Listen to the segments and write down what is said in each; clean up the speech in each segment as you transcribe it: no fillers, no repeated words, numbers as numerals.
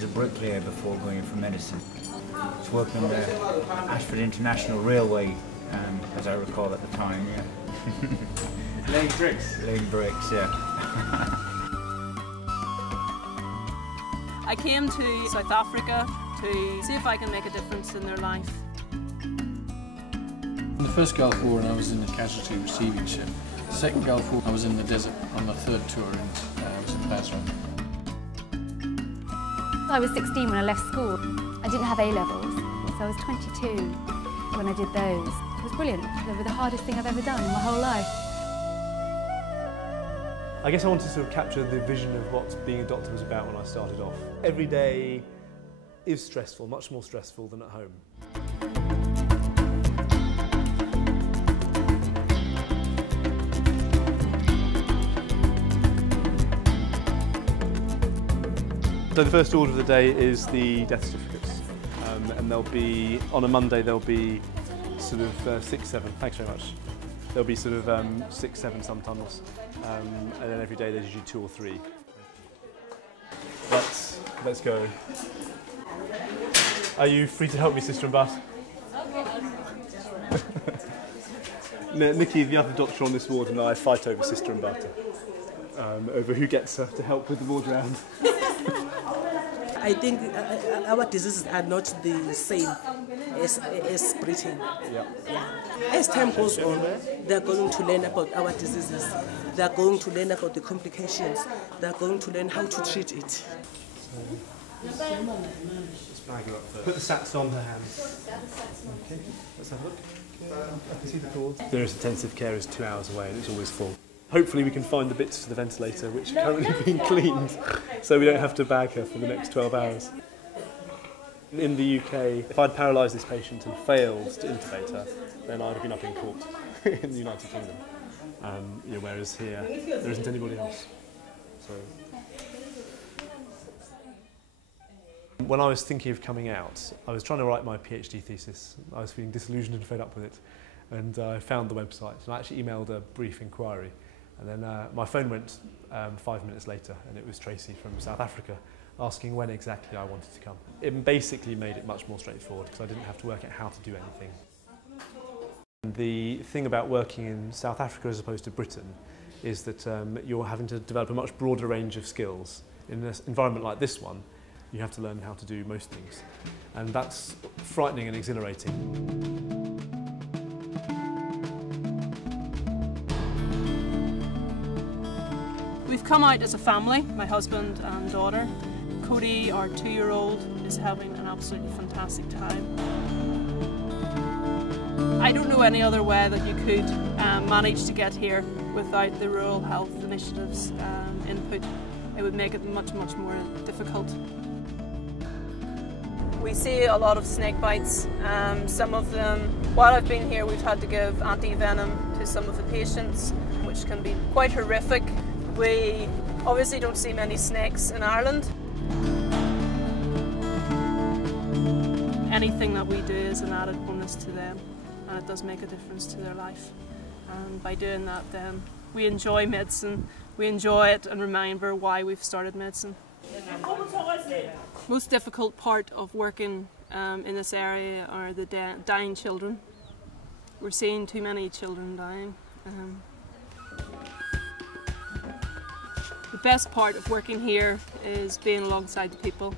was a bricklayer before going in for medicine. I was working on the Ashford International Railway, as I recall at the time, yeah. Laying bricks? Laying bricks, yeah. I came to South Africa to see if I can make a difference in their life. In the first Gulf War, I was in the casualty receiving ship. The second Gulf War, I was in the desert on the third tour, and I was in Basra. I was 16 when I left school. I didn't have A-levels, so I was 22 when I did those. It was brilliant. They were the hardest thing I've ever done in my whole life. I guess I wanted to sort of capture the vision of what being a doctor was about when I started off. Every day is stressful, much more stressful than at home. So the first order of the day is the death certificates, and there'll be, on a Monday there'll be sort of 6, 7, thanks very much. There'll be sort of 6, 7 sometimes, and then every day there's usually 2 or 3. Let's go. Are you free to help me, Sister and Bat? Nikki, the other doctor on this ward, and I fight over Sister and Bat, over who gets her to help with the ward round. I think our diseases are not the same as Britain. Yeah. As time goes on, they're going to learn about our diseases. They're going to learn about the complications. They're going to learn how to treat it. Put the sats on her hands. Okay, let's have a look. I can see the cords. The nearest intensive care is 2 hours away and it's always full. Hopefully we can find the bits for the ventilator which are currently being cleaned, so we don't have to bag her for the next 12 hours. In the UK, if I'd paralysed this patient and failed to intubate her, then I'd have been up in court in the United Kingdom. Whereas here, there isn't anybody else. So. When I was thinking of coming out, I was trying to write my PhD thesis. I was feeling disillusioned and fed up with it, and I found the website, and I actually emailed a brief inquiry. And then my phone went 5 minutes later, and it was Tracy from South Africa asking when exactly I wanted to come. It basically made it much more straightforward because I didn't have to work out how to do anything. The thing about working in South Africa as opposed to Britain is that you're having to develop a much broader range of skills. In an environment like this one, you have to learn how to do most things. And that's frightening and exhilarating. We've come out as a family, my husband and daughter. Cody, our 2-year-old, is having an absolutely fantastic time. I don't know any other way that you could manage to get here without the rural health initiatives input. It would make it much, much more difficult. We see a lot of snake bites. Some of them, while I've been here, we've had to give anti-venom to some of the patients, which can be quite horrific. We obviously don't see many snakes in Ireland. Anything that we do is an added bonus to them, and it does make a difference to their life. And by doing that, then we enjoy medicine, we enjoy it and remember why we've started medicine. Most difficult part of working in this area are the dying children. We're seeing too many children dying. The best part of working here is being alongside the people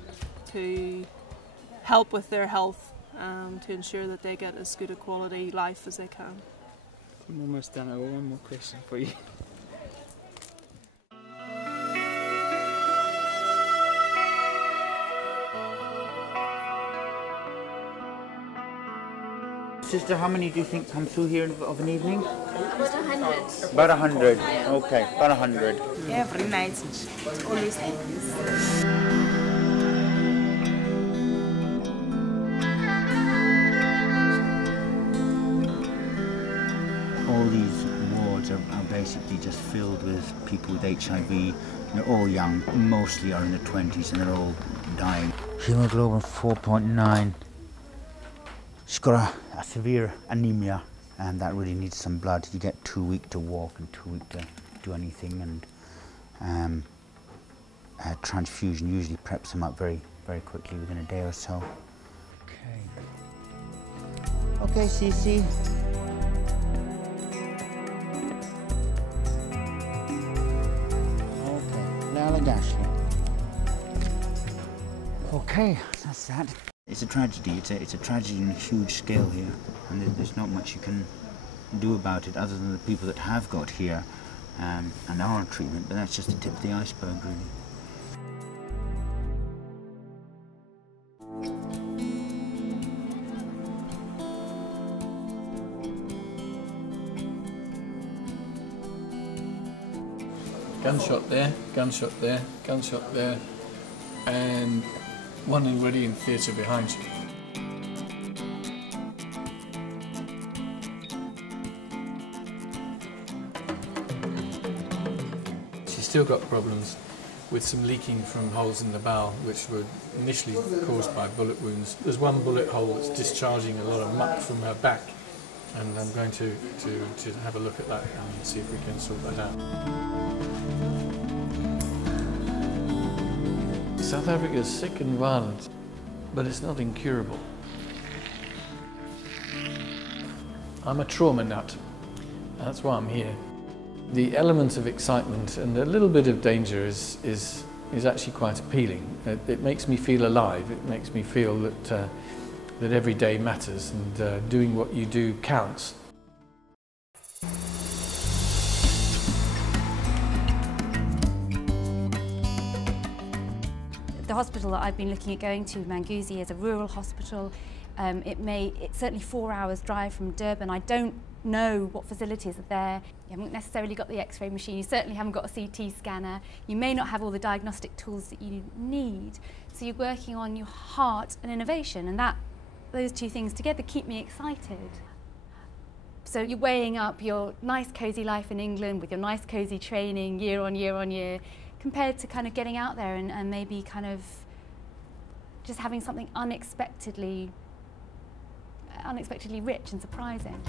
to help with their health, to ensure that they get as good a quality life as they can. I'm almost done. I got one more question for you. Sister, how many do you think come through here of an evening? About 100. About 100. Okay, about 100. Every night, it's always like this. All these wards are basically just filled with people with HIV. They're all young, mostly are in their 20s, and they're all dying. Hemoglobin 4.9. She's got a severe anemia, and that really needs some blood. You get 2 weeks to walk and 2 weeks to do anything, and transfusion usually preps them up very, very quickly within a day or so. Okay. Okay, Cece. Okay, Lala Dashley. Okay, that's that. It's a tragedy. It's a tragedy on a huge scale here, and there's not much you can do about it other than the people that have got here and are on treatment, but that's just the tip of the iceberg, really. Gunshot there, gunshot there, gunshot there, and one already in theatre behind you. She's still got problems with some leaking from holes in the bowel, which were initially caused by bullet wounds. There's one bullet hole that's discharging a lot of muck from her back, and I'm going to have a look at that and see if we can sort that out. South Africa is sick and violent, but it's not incurable. I'm a trauma nut, that's why I'm here. The element of excitement and a little bit of danger is actually quite appealing. It makes me feel alive. It makes me feel that every day matters and doing what you do counts. The hospital that I've been looking at going to, Manguzi, is a rural hospital. It's certainly 4 hours drive from Durban. I don't know what facilities are there. You haven't necessarily got the X-ray machine, you certainly haven't got a CT scanner, you may not have all the diagnostic tools that you need. So you're working on your heart and innovation, and those two things together keep me excited. So you're weighing up your nice cosy life in England with your nice cosy training year on year on year, compared to kind of getting out there and maybe kind of just having something unexpectedly rich and surprising.